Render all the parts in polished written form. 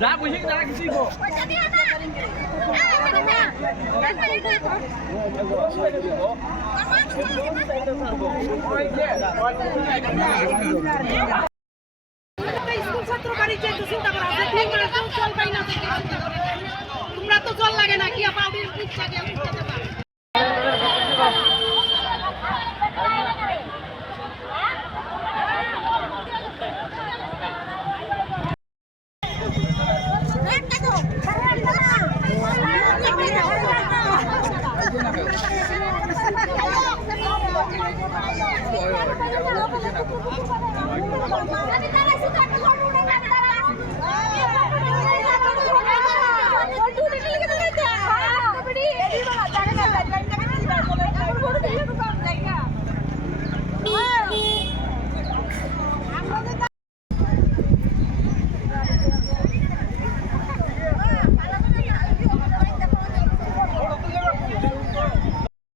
যা বুঝি না কিছু গো স্কুল ছাত্র বাড়ি যেতে চিন্তা করা আছে ঠিক মানে তো চল পাই না তোমরা তো জল লাগে না কি পাউডার পিচ্ছা গেল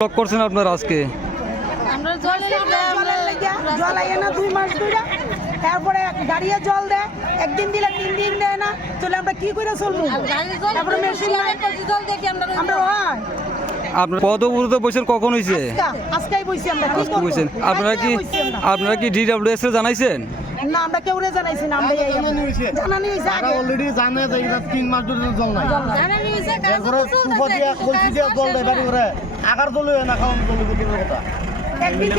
ব্লক করছেন আপনারা আজকে? আমরা জল আইয়ে না 2 মাস ধরে, তারপরে দাঁড়িয়ে জল দেয়, একদিন দিলে 3 দিন দেয় না, তাহলে আমরা কি করে চলবো? তারপরে মেশিন নাই, জল দেখি আমরা হয় আপনার পদবুরুতে বসেন কখন হয়েছে? আজকেই বইছি আমরা। কি আজকে বসেন আপনারা কি ডিডব্লিউএস এ জানাইছেন? না, আমরা কেউ জানাইছি না, আমরা জানানি হইছে আগে অলরেডি জানা যায় 3 মাস ধরে জল নাই। জানানি হইছে এরপরে তুফা দিয়া কলসি দিয়া জল দেয় বাড়ি করে আগার জল হয় না খাওয়ান জল দিতে কথা একদিন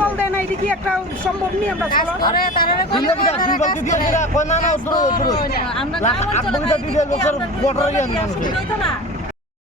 জল দেয় না, এটা কি একটা সম্ভব নি? আমরা দিলে কি দুই বালতি দিয়ে পুরা কয় না না উত্তর উত্তর আমরা 8 বছর দিয়ে বছর বটর ইয়ান